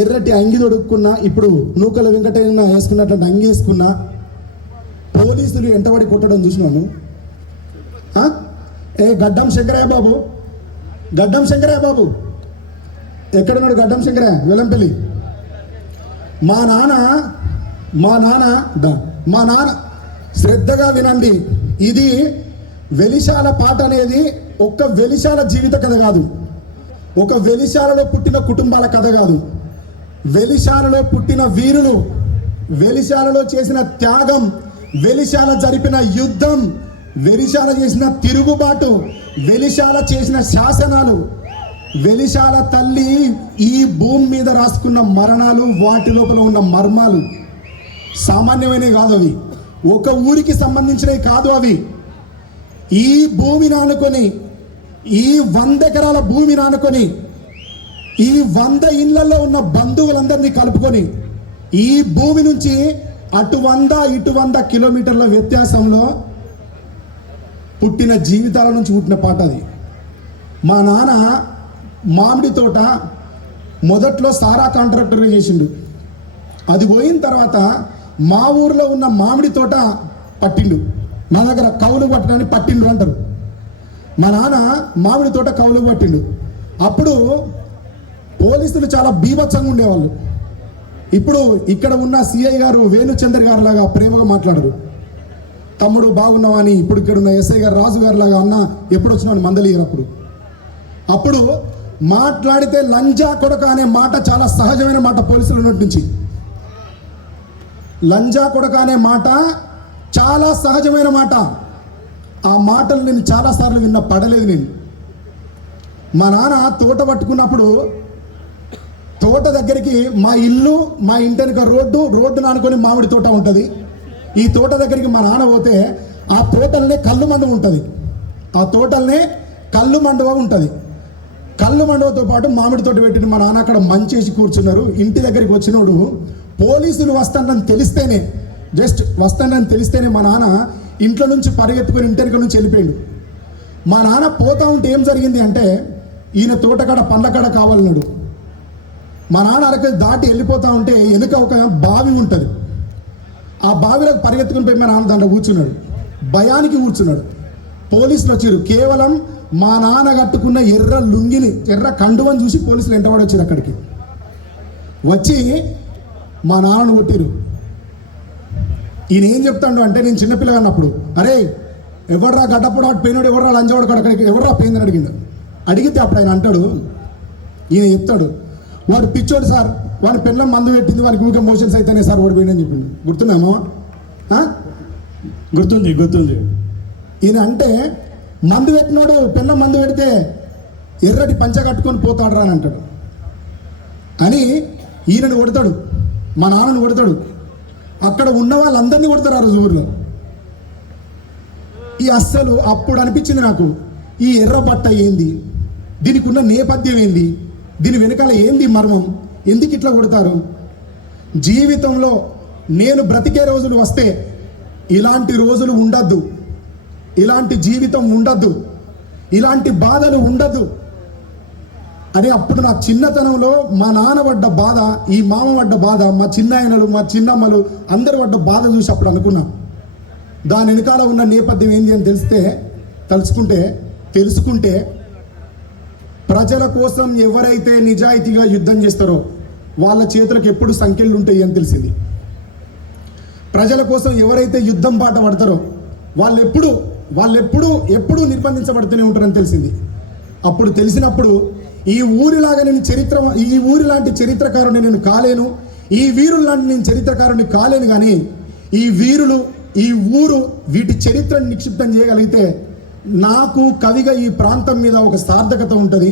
ఎర్రటి అంగి తొడుక్కున్నా ఇప్పుడు నూకల వెంకటయ్య వేసుకున్నటువంటి అంగి వేసుకున్నా పోలీసులు ఎంటబడి కొట్టడం చూసినాము? ఏ గడ్డం శంకరయ్య బాబు? గడ్డం శంకరయ్య బాబు? ఎక్కడున్నాడు గడ్డం శంకరయ్య? వెలంపల్లి. మా నాన్న మా నాన్న మా నాన్న శ్రద్ధగా వినండి. ఇది వెలిశాల పాట అనేది ఒక్క వెలిశాల జీవిత కథ కాదు. ఒక వెలిశాలలో పుట్టిన కుటుంబాల కథ కాదు. వెలిశాలలో పుట్టిన వీరులు వెలిశాలలో చేసిన త్యాగం వెలిశాల జరిపిన యుద్ధం వెలిశాల చేసిన తిరుగుబాటు వెలిశాల చేసిన శాసనాలు వెలిశాల తల్లి ఈ భూమి మీద రాసుకున్న మరణాలు వాటి లోపల ఉన్న మర్మాలు సామాన్యమైనవి కాదు అవి. ఒక ఊరికి సంబంధించినవి కాదు అవి. ఈ భూమిని ఆనుకొని ఈ వంద ఎకరాల భూమిని ఆనుకొని ఈ వంద ఇళ్ళలో ఉన్న బంధువులందరినీ కలుపుకొని ఈ భూమి నుంచి అటు వంద ఇటు వంద కిలోమీటర్ల వ్యత్యాసంలో పుట్టిన జీవితాల నుంచి పుట్టిన పాట అది. మా నాన్న మామిడి తోట మొదట్లో సారా కాంట్రాక్టర్గా చేసిండు. అది పోయిన తర్వాత మా ఊర్లో ఉన్న మామిడి తోట పట్టిండు. మా దగ్గర కౌలు పట్టడానికి పట్టిండు అంటారు. మా నాన్న మామిడి తోట కౌలు పట్టిండు. అప్పుడు పోలీసులు చాలా బీభత్సంగా ఉండేవాళ్ళు. ఇప్పుడు ఇక్కడ ఉన్న సిఐ గారు వేణుచందర్ గారు లాగా ప్రేమగా మాట్లాడరు. తమ్ముడు బాగున్నావా అని ఇప్పుడు ఇక్కడ ఉన్న ఎస్ఐ గారు రాజు గారు లాగా అన్న ఎప్పుడు వచ్చినా మందలియరు అప్పుడు అప్పుడు మాట్లాడితే లంజా కొడక అనే మాట చాలా సహజమైన మాట పోలీసులు ఉన్నట్టు నుంచి. లంజా కొడక అనే మాట చాలా సహజమైన మాట. ఆ మాటలు నేను చాలాసార్లు విన్న పడలేదు నేను. మా నాన్న తోట పట్టుకున్నప్పుడు తోట దగ్గరికి మా ఇల్లు మా ఇంటి వెనుక రోడ్డు రోడ్డు నానుకొని మామిడి తోట ఉంటుంది. ఈ తోట దగ్గరికి మా నాన్న పోతే ఆ తోటలనే కళ్ళు మండవ ఉంటుంది. ఆ తోటలనే కళ్ళు మండవ ఉంటుంది. కళ్ళు మండవతో పాటు మామిడి తోట పెట్టిన మా నాన్న. అక్కడ మంచేసి కూర్చున్నారు. ఇంటి దగ్గరికి వచ్చినోడు పోలీసులు వస్తానని తెలిస్తేనే జస్ట్ వస్తానని తెలిస్తేనే మా నాన్న ఇంట్లో నుంచి పరిగెత్తుకొని ఇంటి వెనుక నుంచి వెళ్ళిపోయాడు. మా నాన్న పోతా ఉంటే ఏం జరిగింది అంటే ఈయన తోటకాడ పండ్లకాడ కావాలన్నాడు. మా నాన్న అరకు దాటి వెళ్ళిపోతా ఉంటే వెనుక ఒక బావి ఉంటుంది. ఆ బావిలోకి పరిగెత్తుకుని పోయి మా నాన్న దాంట్లో కూర్చున్నాడు. భయానికి కూర్చున్నాడు. పోలీసులు వచ్చారు. కేవలం మా నాన్న కట్టుకున్న ఎర్ర లుంగిని ఎర్ర కండువని చూసి పోలీసులు వెంటబడి వచ్చారు అక్కడికి. వచ్చి మా నాన్నను కొట్టిరు. ఈయన ఏం చెప్తాడు అంటే నేను చిన్నపిల్లగా అన్నప్పుడు అరే ఎవర్రా గడ్డప్పుడు అటు పోయినాడు ఎవర్రా లంచవాడు అక్కడికి ఎవర్రా పోయిందని అడిగిండు. అడిగితే అప్పుడు ఆయన అంటాడు ఈయన చెప్తాడు వాడు పిచ్చోడు సార్. వాడి పిల్లలు మందు పెట్టింది వాడికి ఊరికే మోషన్స్ అయితేనే సార్ పోయిందని చెప్పిండు. గుర్తున్నామా గుర్తుంది గుర్తుంది. ఈయన అంటే మందు పెట్టినోడు పిల్ల మందు పెడితే ఎర్రటి పంచ కట్టుకొని పోతాడు రా అని అంటాడు. అని ఈయనను కొడతాడు మా నాన్నను కొడతాడు. అక్కడ ఉన్న వాళ్ళందరినీ కొడతారు ఆ రోజు ఊర్లో. ఈ అస్సలు అప్పుడు అనిపించింది నాకు ఈ ఎర్ర బట్ట ఏంది? దీనికి ఉన్న నేపథ్యం ఏంది? దీని వెనకాల ఏంది మర్మం? ఎందుకు ఇట్లా కొడతారు? జీవితంలో నేను బ్రతికే రోజులు వస్తే ఇలాంటి రోజులు ఉండద్దు. ఇలాంటి జీవితం ఉండద్దు. ఇలాంటి బాధలు ఉండదు అని అప్పుడు నా చిన్నతనంలో మా నాన్న పడ్డ బాధ ఈ మామ పడ్డ బాధ మా చిన్నాయనలు మా చిన్నమ్మలు అందరు పడ్డ బాధ చూసి అప్పుడు అనుకున్నాం. దాని వెనకాల ఉన్న నేపథ్యం ఏంటి అని తెలిస్తే తలుచుకుంటే తెలుసుకుంటే ప్రజల కోసం ఎవరైతే నిజాయితీగా యుద్ధం చేస్తారో వాళ్ళ చేతులకు ఎప్పుడు సంఖ్యలు ఉంటాయి అని తెలిసింది. ప్రజల కోసం ఎవరైతే యుద్ధం బాట పడతారో వాళ్ళు ఎప్పుడు వాళ్ళు ఎప్పుడు నిర్బంధించబడుతూనే ఉంటారని తెలిసింది. అప్పుడు తెలిసినప్పుడు ఈ ఊరిలాగా నేను చరిత్ర ఈ ఊరి లాంటి చరిత్రకారుని నేను కాలేను ఈ వీరుల లాంటి నేను చరిత్రకారుని కాలేను కానీ ఈ వీరులు ఈ ఊరు వీటి చరిత్రను నిక్షిప్తం చేయగలిగితే నాకు కవిగా ఈ ప్రాంతం మీద ఒక సార్థకత ఉంటుంది.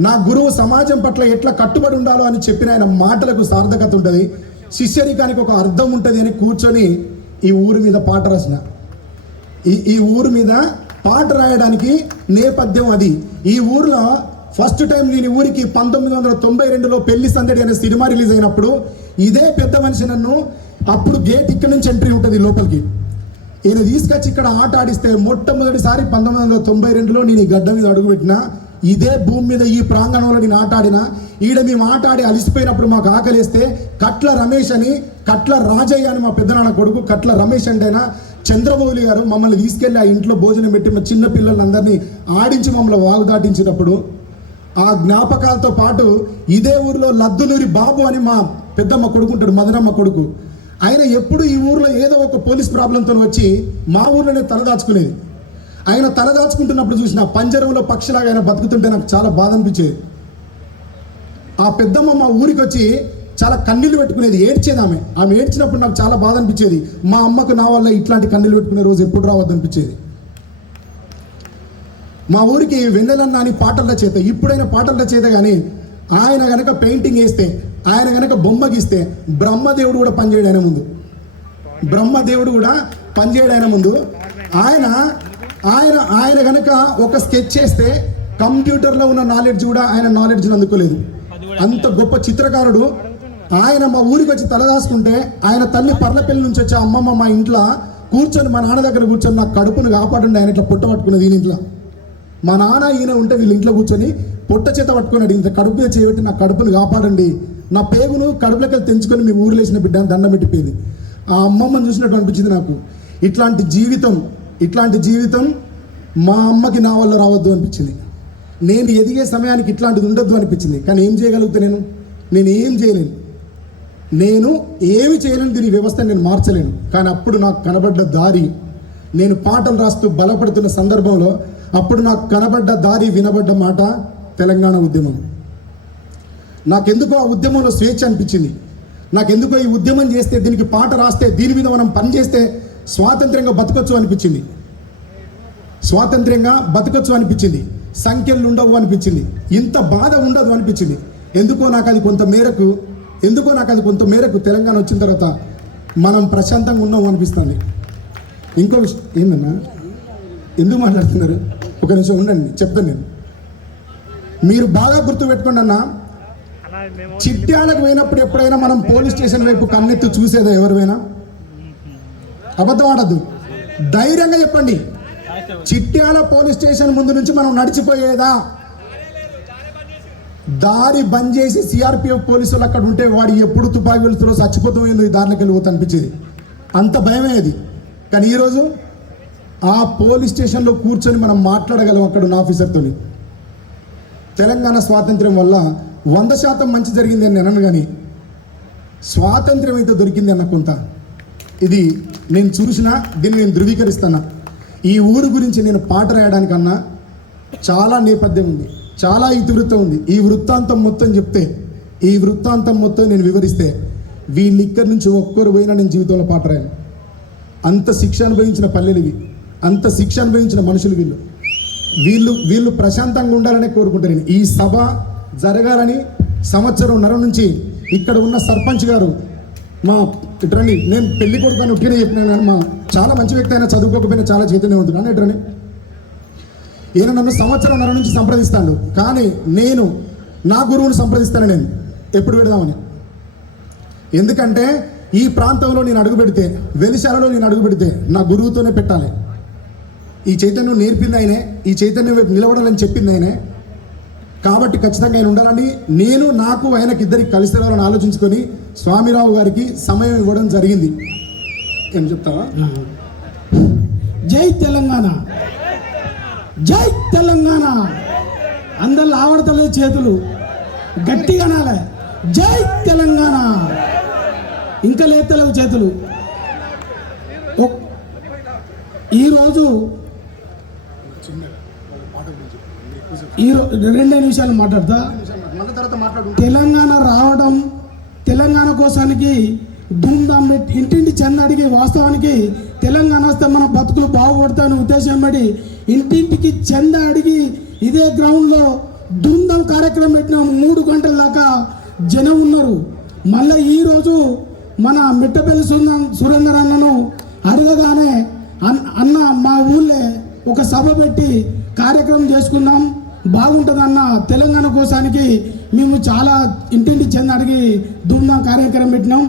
నా గురువు సమాజం పట్ల ఎట్లా కట్టుబడి ఉండాలో అని చెప్పిన ఆయన మాటలకు సార్థకత ఉంటుంది. శిష్యరికానికి ఒక అర్థం ఉంటుంది అని కూర్చొని ఈ ఊరి మీద పాట రాసిన. ఈ ఈ ఊరి మీద పాట రాయడానికి నేపథ్యం అది. ఈ ఊరిలో ఫస్ట్ టైం నేను ఊరికి పంతొమ్మిది వందల తొంభై రెండులో పెళ్ళి సందడి అనే సినిమా రిలీజ్ అయినప్పుడు ఇదే పెద్ద మనిషి నన్ను అప్పుడు గేట్ ఇక్కడ నుంచి ఎంట్రీ ఉంటుంది లోపలికి. ఈయన తీసుకొచ్చి ఇక్కడ ఆట ఆడిస్తే మొట్టమొదటిసారి పంతొమ్మిది వందల తొంభై రెండులో నేను ఈ గడ్డ మీద అడుగుపెట్టిన ఇదే భూమి మీద ఈ ప్రాంగణంలో నేను ఆటాడిన ఈడ మేము ఆటాడి అలిసిపోయినప్పుడు మాకు ఆకలిస్తే కట్ల రమేష్ అని కట్ల రాజయ్య అని మా పెద్దనాన్న కొడుకు కట్ల రమేష్ అంటేనా చంద్రమౌళి గారు మమ్మల్ని తీసుకెళ్ళి ఆ ఇంట్లో భోజనం పెట్టి మా చిన్న పిల్లలందరినీ ఆడించి మమ్మల్ని వాగు దాటించినప్పుడు ఆ జ్ఞాపకాలతో పాటు ఇదే ఊరిలో లద్దులూరి బాబు అని మా పెద్దమ్మ కొడుకు ఉంటాడు మదనమ్మ కొడుకు. ఆయన ఎప్పుడు ఈ ఊర్లో ఏదో ఒక పోలీస్ ప్రాబ్లంతో వచ్చి మా ఊర్లోనే తలదాచుకునేది. ఆయన తలదాచుకుంటున్నప్పుడు చూసిన పంజరంలో పక్షిలాగా ఆయన బతుకుతుంటే నాకు చాలా బాధ అనిపించేది. ఆ పెద్దమ్మ మా ఊరికి వచ్చి చాలా కన్నీళ్ళు పెట్టుకునేది ఏడ్చేది ఆమె. ఆమె ఏడ్చినప్పుడు నాకు చాలా బాధ అనిపించేది. మా అమ్మకు నా వల్ల ఇట్లాంటి కన్నీళ్ళు పెట్టుకునే రోజు ఎప్పుడు రావద్దు అనిపించేది. మా ఊరికి వెన్నెలన్న అని పాటల చేత ఇప్పుడైనా పాటల చేత కానీ ఆయన కనుక పెయింటింగ్ వేస్తే ఆయన కనుక బొమ్మ గీస్తే బ్రహ్మదేవుడు కూడా పనిచేయడు ఆయన ముందు. బ్రహ్మదేవుడు కూడా పనిచేయడు ఆయన ముందు. ఆయన ఆయన ఆయన కనుక ఒక స్కెచ్ చేస్తే కంప్యూటర్లో ఉన్న నాలెడ్జ్ కూడా ఆయన నాలెడ్జ్ని అందుకోలేదు. అంత గొప్ప చిత్రకారుడు. ఆయన మా ఊరికి వచ్చి తలదాసుకుంటే ఆయన తల్లి పర్లపల్లి నుంచి వచ్చే అమ్మమ్మ మా ఇంట్లో కూర్చొని మా నాన్న దగ్గర కూర్చొని నా కడుపును కాపాడండి ఆయన ఇట్లా పొట్ట పట్టుకున్నది ఈయన ఇంట్లో. మా నాన్న ఈయన ఉంటే వీళ్ళ ఇంట్లో కూర్చొని పొట్ట చేత పట్టుకున్నాడు ఇంత కడుపు మీద చేయబట్టి నా కడుపును కాపాడండి నా పేగును కడుపులోకి తెంచుకొని మీ ఊరు లేచిన బిడ్డ దండం పెట్టిపోయింది. ఆ అమ్మమ్మని చూసినట్టు అనిపించింది నాకు. ఇట్లాంటి జీవితం ఇట్లాంటి జీవితం మా అమ్మకి నా వల్ల రావద్దు అనిపించింది. నేను ఎదిగే సమయానికి ఇట్లాంటిది ఉండొద్దు అనిపించింది. కానీ ఏం చేయగలుగుతా నేను? నేను ఏం చేయలేను. నేను ఏమి చేయలేను దీని వ్యవస్థ నేను మార్చలేను. కానీ అప్పుడు నాకు కనబడ్డ దారి నేను పాటలు రాస్తూ బలపడుతున్న సందర్భంలో అప్పుడు నాకు కనబడ్డ దారి వినబడ్డ మాట తెలంగాణ ఉద్యమం. నాకెందుకో ఆ ఉద్యమంలో స్వేచ్ఛ అనిపించింది. నాకెందుకో ఈ ఉద్యమం చేస్తే దీనికి పాట రాస్తే దీని మీద మనం పని చేస్తే స్వాతంత్ర్యంగా బతకొచ్చు అనిపించింది. స్వాతంత్రంగా బతకొచ్చు అనిపించింది. సంఖ్యలు ఉండవు అనిపించింది. ఇంత బాధ ఉండదు అనిపించింది. ఎందుకో నాకు అది కొంత మేరకు ఎందుకో నాకు అది కొంత మేరకు తెలంగాణ వచ్చిన తర్వాత మనం ప్రశాంతంగా ఉన్నాం అనిపిస్తుంది. ఇంకో విషయం ఏందన్నా? ఎందుకు మాట్లాడుతున్నారు? ఒక నిమిషం ఉండండి చెప్తాను నేను. మీరు బాగా గుర్తుపెట్టుకోండి అన్నా. చిట్యాలకు పోయినప్పుడు ఎప్పుడైనా మనం పోలీస్ స్టేషన్ వైపు కన్నెత్తి చూసేదా ఎవరివైనా? అబద్ధం ఆడద్దు. ధైర్యంగా చెప్పండి. చిట్యాల పోలీస్ స్టేషన్ ముందు నుంచి మనం నడిచిపోయేదా? దారి బంద్ చేసి సిఆర్పిఎఫ్ పోలీసులు అక్కడ ఉంటే వాడు ఎప్పుడు తుపాకీ వెలుతులో చచ్చిపోతామో ఈ దారిలోకి వెళ్ళిపోతా అనిపించేది. అంత భయమే అది. కానీ ఈరోజు ఆ పోలీస్ స్టేషన్లో కూర్చొని మనం మాట్లాడగలం అక్కడ ఉన్న ఆఫీసర్తో తెలంగాణ స్వాతంత్ర్యం వల్ల వంద శాతం మంచి జరిగింది అని అనను కానీ స్వాతంత్ర్యం అయితే దొరికింది అన్న కొంత. ఇది నేను చూసిన దీన్ని నేను ధృవీకరిస్తున్నా. ఈ ఊరు గురించి నేను పాట రాయడానికన్నా చాలా నేపథ్యం ఉంది చాలా ఇతివృత్తం ఉంది. ఈ వృత్తాంతం మొత్తం చెప్తే ఈ వృత్తాంతం మొత్తం నేను వివరిస్తే వీళ్ళిక్కడి నుంచి ఒక్కరు పోయినా నేను జీవితంలో పాట రాయను. అంత శిక్ష అనుభవించిన పల్లెలు ఇవి అంత శిక్ష అనుభవించిన మనుషులు వీళ్ళు. వీళ్ళు వీళ్ళు ప్రశాంతంగా ఉండాలనే కోరుకుంటారు నేను. ఈ సభ జరగాలని సంవత్సరంన్నర నుంచి ఇక్కడ ఉన్న సర్పంచ్ గారు మా ఇట్రండి నేను పెళ్ళి కొడుకు అని ఉట్టినే చెప్పినాను కానీ మా చాలా మంచి వ్యక్తి అయినా చదువుకోకపోయినా చాలా చైతన్యవంతుడు అని ఇట్రని ఈయన నన్ను సంవత్సరంన్నర నుంచి సంప్రదిస్తాడు. కానీ నేను నా గురువుని సంప్రదిస్తాను నేను. ఎప్పుడు పెడదామని? ఎందుకంటే ఈ ప్రాంతంలో నేను అడుగు పెడితే వెలిశాలలో నేను అడుగు పెడితే నా గురువుతోనే పెట్టాలి. ఈ చైతన్యం నేర్పింది ఆయనే ఈ చైతన్యం వైపు నిలవడాలని చెప్పింది ఆయనే. కాబట్టి ఖచ్చితంగా ఆయన ఉండాలని నేను నాకు ఆయనకి ఇద్దరికి కలిసి రావాలని ఆలోచించుకొని స్వామిరావు గారికి సమయం ఇవ్వడం జరిగింది. ఏం చెప్తావా? జై తెలంగాణ. జై తెలంగాణ. అందరు ఆవడతలే చేతులు. గట్టిగా నాలే జై తెలంగాణ. ఇంకా లేతలేవు చేతులు. ఈరోజు ఈ రెండే నిమిషాలు మాట్లాడతా. తెలంగాణ రావడం తెలంగాణ కోసానికి ధూమ్ధామ్ పెట్టి ఇంటింటి చెంద అడిగి వాస్తవానికి తెలంగాణ వస్తే మన బతుకులు బాగుపడతాయని ఉద్దేశం పడి ఇంటింటికి చెంద అడిగి ఇదే గ్రౌండ్లో ధూమ్ధామ్ కార్యక్రమం పెట్టిన మూడు గంటల దాకా జనం ఉన్నారు. మళ్ళీ ఈరోజు మన మిట్టపల్లి సుందర సురేందర్ అన్నను అడగగానే అన్న మా ఊళ్ళో ఒక సభ పెట్టి కార్యక్రమం చేసుకుందాం బాగుంటుందన్న తెలంగాణ కోసానికి మేము చాలా ఇంటింటి చెంది అడిగి ధూమ్ధాం కార్యక్రమం పెట్టినాం.